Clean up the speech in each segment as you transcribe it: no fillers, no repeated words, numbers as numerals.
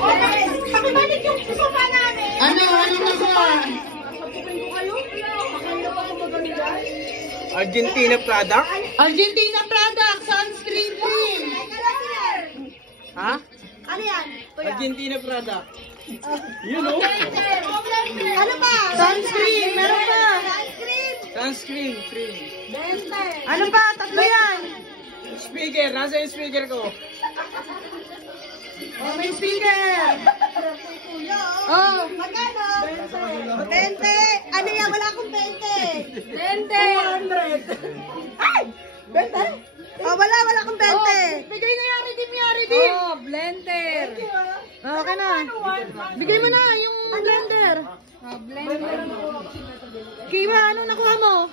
Pakibalik yung sofa namin. Anong nakuha? Argentina product? Argentina product, sunscreen cream. Ha? Ano yan? Argentina product. You know? Ano pa? Sunscreen, meron pa. Sunscreen cream. Ano pa? Tatlo yan. Speaker, nasa yung speaker ko. Oh, may speaker. Oh. Magkano? 20. Ano yan? Wala akong 20. 20. Ay! 20? Oh, wala akong 20. Bigay na yan, redeem. Oh, blender. Okay na. Bigay mo na yung blender. Kiwa, anong nakuha mo?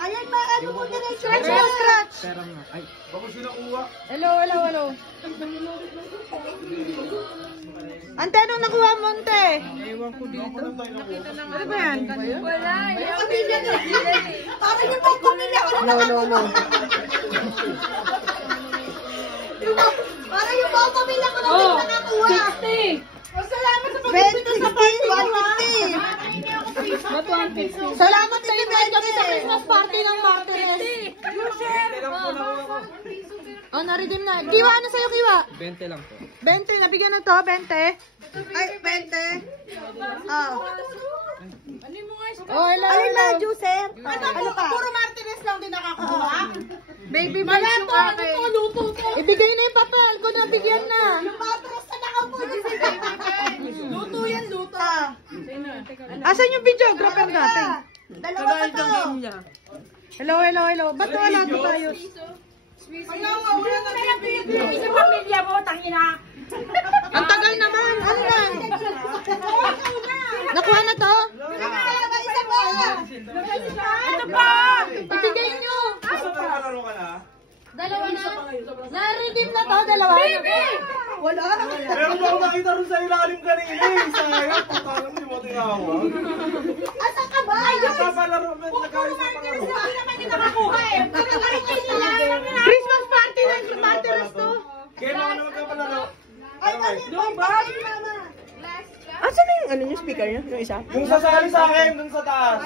Ayan ba? Ano mo na yung Scratch mo, scratch. Pera nga. Ay, baka sinakuha. Hello. Ante, anong nakuha mo, ante? Ewan ko dito. Ano ba yan? wala. Yung pamilya ko. Parang yung pamilya ko na No. Parang yung pamilya ko na nakakuha. 60. Oh, salamat sa pag-ibig sa party. 150. Salamat sa invite kami sa Christmas party ng Martires. Oh, na-redeem na. Kiwa, ano sa'yo, Kiwa? 20 lang po. 20, nabigyan na to, 20. Ay, 20. Oh. Oh, hello. Alin na, juicer? Ano pa? Puro Martires lang din nakakuha. Baby boys yung akin. Ibigay na yung papel ko, nabigyan na. Matras na nakapulo sa Luto yan, luto. Asan yung videographer natin? Dalawa pa to. Hello. Ba't wala to tayo? Yung pamilya mo, tangina. Ang tagal naman. Ano yan? Nakuha na to? Isa pa. Ano pa? Ibigay nyo. Nakalaro ka na? Dalawa na? Na-redeem na to, dalawa? Wala. Meron ba ako nakita rin sa ilalim kanina eh. Sayang, parang hindi mo tinawag. Asan ka ba? Nagpapalaro, nagkayos sa palaro. Hindi naman kita makuha eh. Christmas party ng Martires to. Kaya ako na magkapalaro. Ay, mali. Doon ba? Mama. Asan na yung speaker niya? Yung isa? Yung sasali sa akin, dun sa taas.